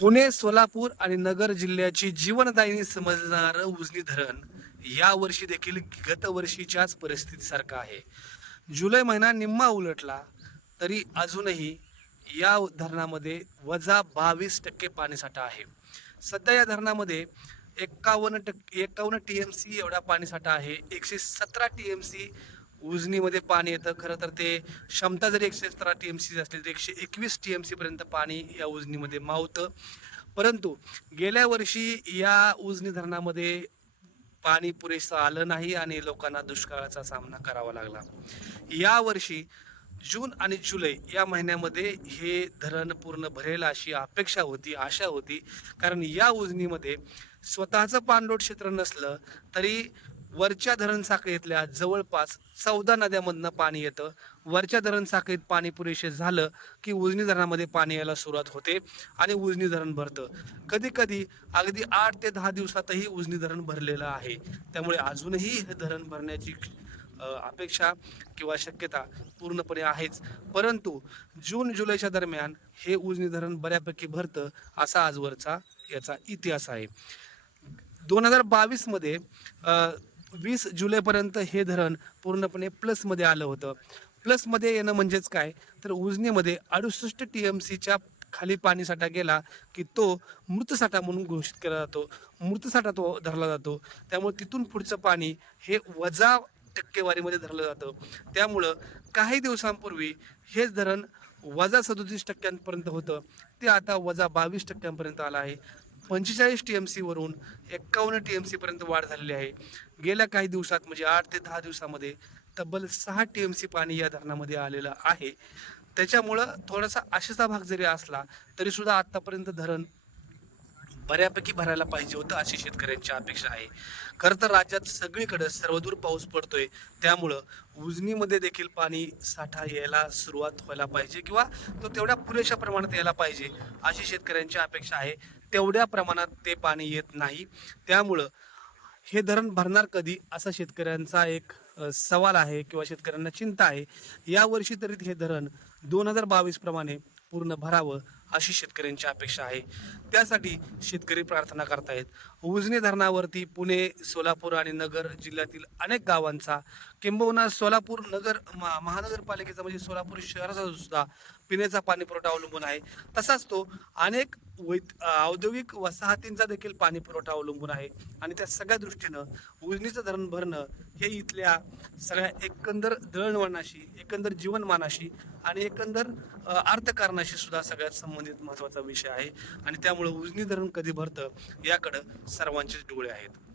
पुणे सोलापूर आणि नगर जिल्ह्याची जीवनदायिनी समजणारं उजनी धरण या वर्षी देखील गतवर्षीच्याच परिस्थितीसारखं आहे. जुलै महिना निम्मा उलटला तरी अजूनही या धरणामध्ये वजा बावीस टक्के पाणीसाठा आहे. सध्या या धरणामध्ये एक्कावन्न टक्के एक्कावन्न टी एम सी एवढा पाणीसाठा आहे. एकशे सतरा टी एम सी उजनीमध्ये पाणी येतं. खरं तर ते क्षमता जरी एकशे सतरा टी एम सी असली तरी एकशे एकवीस टी एम सीपर्यंत पाणी या उजनीमध्ये मावतं. परंतु गेल्या वर्षी या उजनी धरणामध्ये पाणी पुरेसं आलं नाही आणि लोकांना दुष्काळाचा सामना करावा लागला. यावर्षी जून आणि जुलै या महिन्यामध्ये हे धरण पूर्ण भरेल अशी अपेक्षा होती आशा होती. कारण या उजनीमध्ये स्वतःचं पाणलोट क्षेत्र नसलं तरी वरच्या धरण साखळीतल्या जवळपास चौदा नद्यांमधनं पाणी येतं. वरच्या धरण साखळीत पाणी पुरेसे झालं की उजनी धरणामध्ये पाणी यायला सुरुवात होते आणि उजनी धरण भरतं. कधी कधी अगदी आठ ते दहा दिवसातही उजनी धरण भरलेलं आहे. त्यामुळे अजूनही हे धरण भरण्याची अपेक्षा किंवा शक्यता पूर्णपणे आहेच. परंतु जून जुलैच्या दरम्यान हे उजनी धरण बऱ्यापैकी भरतं असा आजवरचा याचा इतिहास आहे. दोन हजार बावीसमध्ये वीस जुलैपर्यंत हे धरण पूर्णपणे प्लसमध्ये आलं होतं. प्लसमध्ये येणं म्हणजेच काय? तर उजनीमध्ये अडुसष्ट टी एम सीच्या खाली पाणीसाठा गेला की तो मृतसाठा म्हणून घोषित केला जातो. मृतसाठा तो धरला जातो. त्यामुळे तिथून पुढचं पाणी हे वजा टक्केवारीमध्ये धरलं जातं. त्यामुळं काही दिवसांपूर्वी हेच धरण वजा सदोतीस टक्क्यांपर्यंत होतं. ते आता वजा बावीस टक्क्यांपर्यंत आलं आहे. पंचेचाळीस टी एम सीवरून एक्कावन्न टी एम सीपर्यंत वाढ झालेली आहे. गेल्या काही दिवसात म्हणजे आठ ते दहा दिवसामध्ये तब्बल सहा टी एम सी पाणी या धरणामध्ये आलेलं आहे. त्याच्यामुळं थोडासा आशेचा भाग जरी असला तरीसुद्धा आत्तापर्यंत धरण बऱ्यापैकी भरायला पाहिजे होतं अशी शेतकऱ्यांची अपेक्षा आहे. खरं तर राज्यात सगळीकडे सर्वदूर पाऊस पडतोय. त्यामुळं उजनीमध्ये देखील पाणी साठा यायला सुरुवात व्हायला पाहिजे किंवा तो तेवढ्या पुरेशा प्रमाणात यायला पाहिजे अशी शेतकऱ्यांची अपेक्षा आहे. तेवढ्या प्रमाणात ते पाणी येत नाही. त्यामुळं हे धरण भरणार कधी असा शेतकऱ्यांचा एक सवाल आहे किंवा शेतकऱ्यांना चिंता आहे. यावर्षी तरी हे धरण दोन हजार बावीस प्रमाणे पूर्ण भरावं अशी शेतकऱ्यांची अपेक्षा आहे. त्यासाठी शेतकरी प्रार्थना करतायत. उजनी धरणावरती पुणे सोलापूर आणि नगर जिल्ह्यातील अनेक गावांचा किंबहुना सोलापूर नगर मा- महानगरपालिकेचा म्हणजे सोलापूर शहराचा सुद्धा पिण्याचा पाणी पुरवठा अवलंबून आहे. तसाच तो अनेक वैद औद्योगिक वसाहतींचा देखील पाणी पुरवठा अवलंबून आहे. आणि त्या सगळ्या दृष्टीनं उजनीचं धरण भरणं हे इथल्या सगळ्या एकंदर दळणवळणाशी एकंदर जीवनमानाशी आणि एकंदर अर्थकारणाशी सुद्धा सगळ्यात संबंधित महत्त्वाचा विषय आहे. आणि त्यामुळं उजनी धरण कधी भरतं याकडं सर्वांचेच डोळे आहेत.